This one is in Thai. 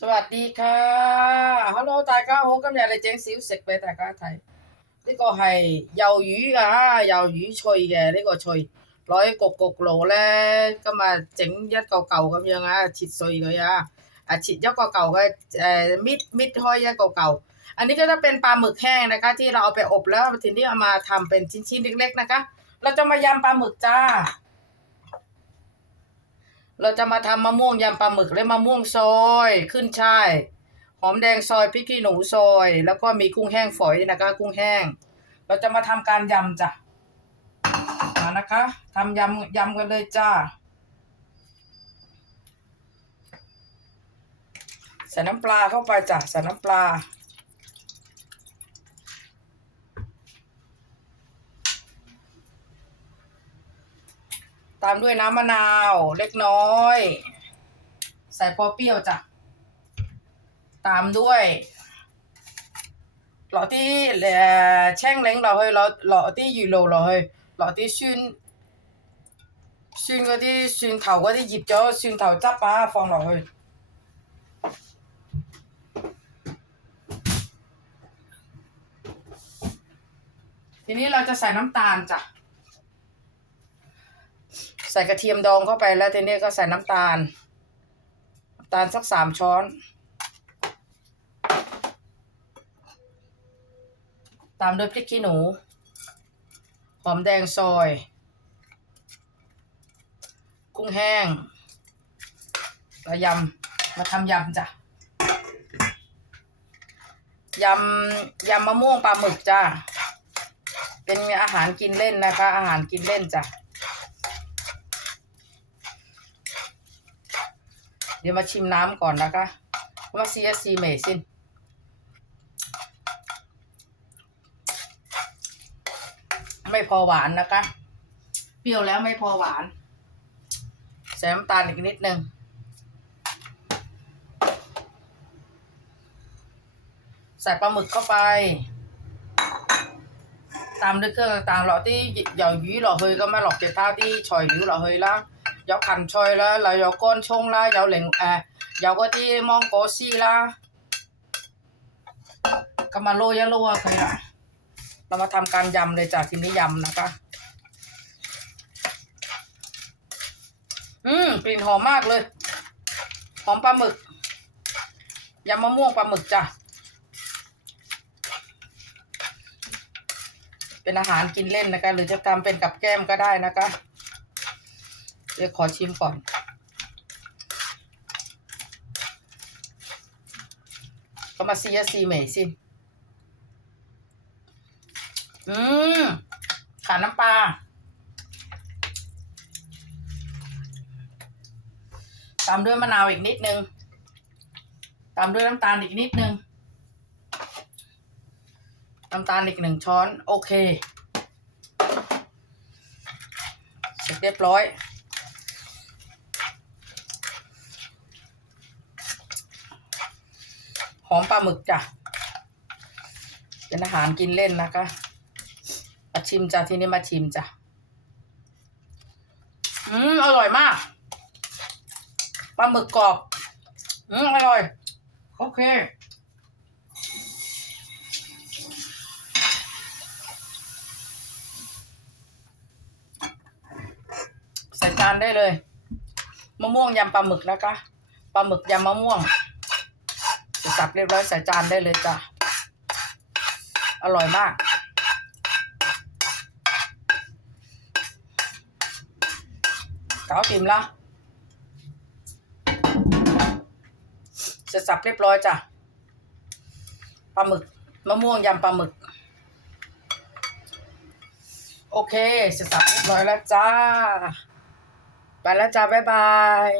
สวัสดีค่ะฮัลโหล大家好，今日你整小食俾大家睇。呢个系鱿鱼啊，鱿鱼脆嘅呢、个脆，攞去焗焗炉咧，今日整一嚿嚿咁样啊，切碎佢啊，啊切一个嚿嘅诶搣搣开一个嚿。อันนี้ก็จะเป็นปลาหมึกแห้งนะคะ ที่เราเอาไปอบแล้วทีนี้เอามาทำเป็นชิ้นๆเล็กๆนะคะ เราจะมายำปลาหมึกจ้า เราจะมาทำมะม่วงยำปลาหมึกและมะม่วงซอย ขึ้นช่ายหอมแดงซอยพริกขี้หนูซอย แล้วก็มีกุ้งแห้งฝอยนะคะ กุ้งแห้ง เราจะมาทำการยำจ้ะมานะคะทำยำยำกันเลยจ้าใส่น้ำปลาเข้าไปจ้ะใส่น้ำปลาามด้วยน้ำมะนาวเล็กน้อย ใส่พอเปรี้ยวจ้ะ ตามด้วยหล่อที่แช่งเล้งเราเฮ้ยหล่อหล่อที่ยูโรเราเฮ้ยหล่อที่ซุนซุนก็ที่ซุนเถาก็ที่หยิบจ้อซุนเถาจับมาฟองเราเฮ้ยทีนี้เราจะใส่น้ำตาลจ้ะ ส่กระเทียมดองเข้าไปแล้วทีนี้ก็ใส่น้ำตาล น้ำตาลสักสามช้อน ตามด้วยพริกขี้หนู หอมแดงซอย กุ้งแห้งแล้วยำมาทำยำจ้ะยำยำมะม่วงปลาหมึกจ้ะเป็นอาหารกินเล่นนะคะ อาหารกินเล่นจ้ะ ดี๋ยวมาชิมน้ำก่อนนะคะว่าซีเอซีเมซินไม่พอหวานนะคะ เปรี้ยวแล้วไม่พอหวาน ใส่น้ำตาลอีกนิดนึงใส่ปลาหมึกเข้าไป ตามด้วยเครื่องต่างๆเราที่เหยาหยีเราเฮยก็ไม่หลอกเจ้าท่าที่ชอยหรือเราเฮยละเหยาขันชอยละเราเหยาก้อนชงละเหยาเหล่ง แออเหยาก็ที่มองโกซี่ละก็มาโรยะโรยเคยละเรามาทำการยำเลยจากทีนี้ยำนะคะ อืมกลิ่นหอมมากเลยหอมปลาหมึกยำมะม่วงปลาหมึกจ้ะเป็นอาหารกินเล่นนะคะ หรือจะทำเป็นกับแก้มก็ได้นะคะ เดี๋ยวขอชิมก่อน ก็มาซียซีเหมยสิ อืมขาน้ำปลา ตามด้วยมะนาวอีกนิดนึง ตามด้วยน้ำตาลอีกนิดนึง น้ำตาลอีกหนึ่งช้อน โอเค เสร็จเรียบร้อย อมปลาหมึกจ้ะ เป็นอาหารกินเล่นนะคะมาชิมจ้ะที่นี้มาชิมจ้ะ อืมอร่อยมาก ปลาหมึกกรอบ อืมอร่อย โอเคใส่จานได้เลย มะม่วงยำปลาหมึกนะคะ ปลาหมึกยำมะม่วง สับเรียบร้อยใส่จานได้เลยจ้ะ อร่อยมาก เก๋าติ่มละเสร็จสับเรียบร้อยจ้ะ ปลาหมึกมะม่วงยำปลาหมึก โอเค เสร็จสับเรียบร้อยแล้วจ้า ไปแล้วจ้า บ๊ายบาย